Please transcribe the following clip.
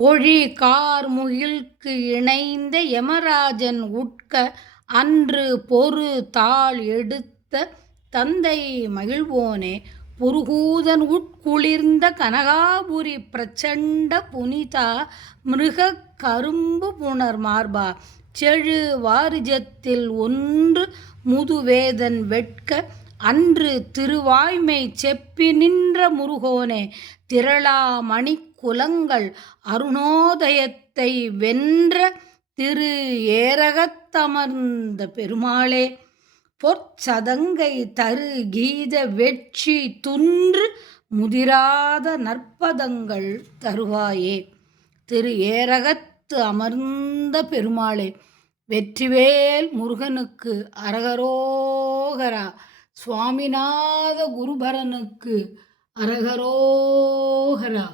ஒழி கார்முகில்க்கு இணைந்த யமராஜன் உட்க அன்று பொறு தாள் எடுத்த தந்தை மகிழ்வோனே புருகூதன் உட்குளிர்ந்த கனகாபுரி பிரச்சண்ட புனிதா மிருகக் கரும்பு புணர் மார்பா செழு வாரிஜத்தில் ஒன்று முதுவேதன் வெட்க அன்று திருவாய்மை செப்பி நின்ற முருகோனே திரளா மணிக்குலங்கள் அருணோதயத்தை வென்ற திரு ஏரகத்தமர்ந்த பெருமாளே பொற்சதங்கை தரு கீத வெட்சி துன்று முதிராத நற்பதங்கள் தருவாயே. திரு ஏரகத்து அமர்ந்த பெருமாளே வெற்றிவேல் முருகனுக்கு அரகரோகரா. சுவாமிநாத குருபரனுக்கு அரகரோகரா.